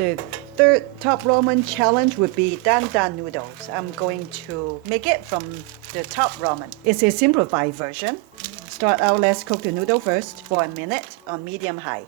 The third top ramen challenge would be dandan noodles. I'm going to make it from the top ramen. It's a simplified version. Start out, let's cook the noodle first for a minute on medium high.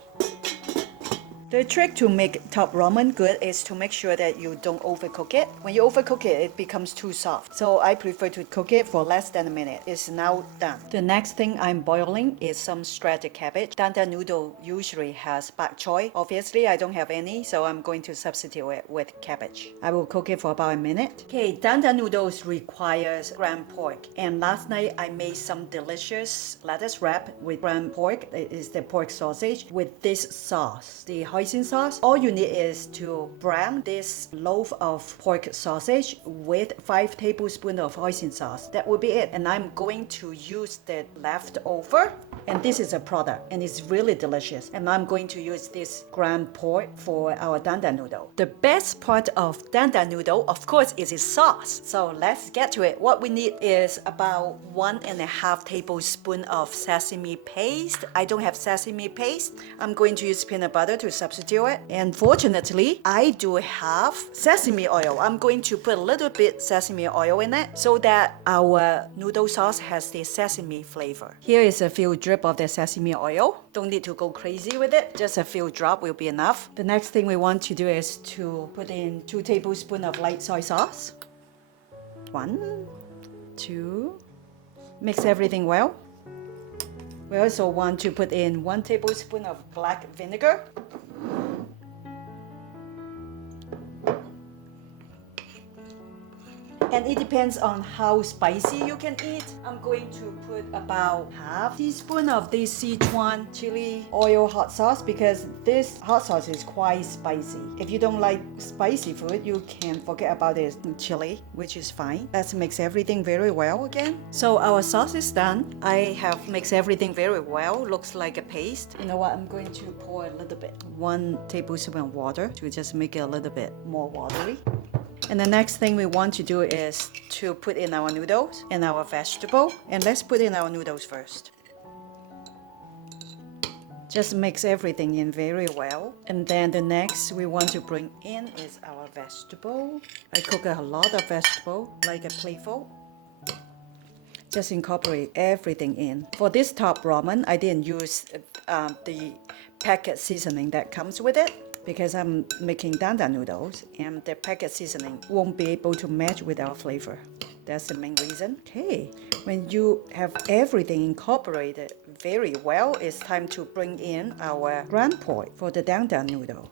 The trick to make top ramen good is to make sure that you don't overcook it. When you overcook it, it becomes too soft. So I prefer to cook it for less than a minute. It's now done. The next thing I'm boiling is some shredded cabbage. Dandan noodle usually has bok choy. Obviously, I don't have any, so I'm going to substitute it with cabbage. I will cook it for about a minute. Okay, dandan noodles requires ground pork. And last night I made some delicious lettuce wrap with ground pork. It is the pork sausage with this sauce, the hoisin sauce. All you need is to brown this loaf of pork sausage with 5 tablespoons of hoisin sauce. That will be it. And I'm going to use the leftover. And this is a product and it's really delicious. And I'm going to use this ground pork for our dandan noodle. The best part of dandan noodle, of course, is its sauce. So let's get to it. What we need is about 1.5 tablespoons of sesame paste. I don't have sesame paste. I'm going to use peanut butter to substitute it. And fortunately, I do have sesame oil. I'm going to put a little bit sesame oil in it so that our noodle sauce has the sesame flavor. Here is a few drops of the sesame oil. Don't need to go crazy with it. Just a few drops will be enough. The next thing we want to do is to put in 2 tablespoons of light soy sauce. 1, 2. Mix everything well. We also want to put in 1 tablespoon of black vinegar. And it depends on how spicy you can eat. I'm going to put about half teaspoon of this Sichuan chili oil hot sauce because this hot sauce is quite spicy. If you don't like spicy food, you can forget about this chili, which is fine. Let's mix everything very well again. So our sauce is done. I have mixed everything very well. Looks like a paste. You know what? I'm going to pour a little bit. 1 tablespoon of water to just make it a little bit more watery. And the next thing we want to do is to put in our noodles and our vegetable. And let's put in our noodles first. Just mix everything in very well. And then the next we want to bring in is our vegetable. I cook a lot of vegetable, like a plateful. Just incorporate everything in. For this top ramen, I didn't use the packet seasoning that comes with it, because I'm making dandan noodles and the packet seasoning won't be able to match with our flavor. That's the main reason. Okay, when you have everything incorporated very well, it's time to bring in our ground pork for the dandan noodle.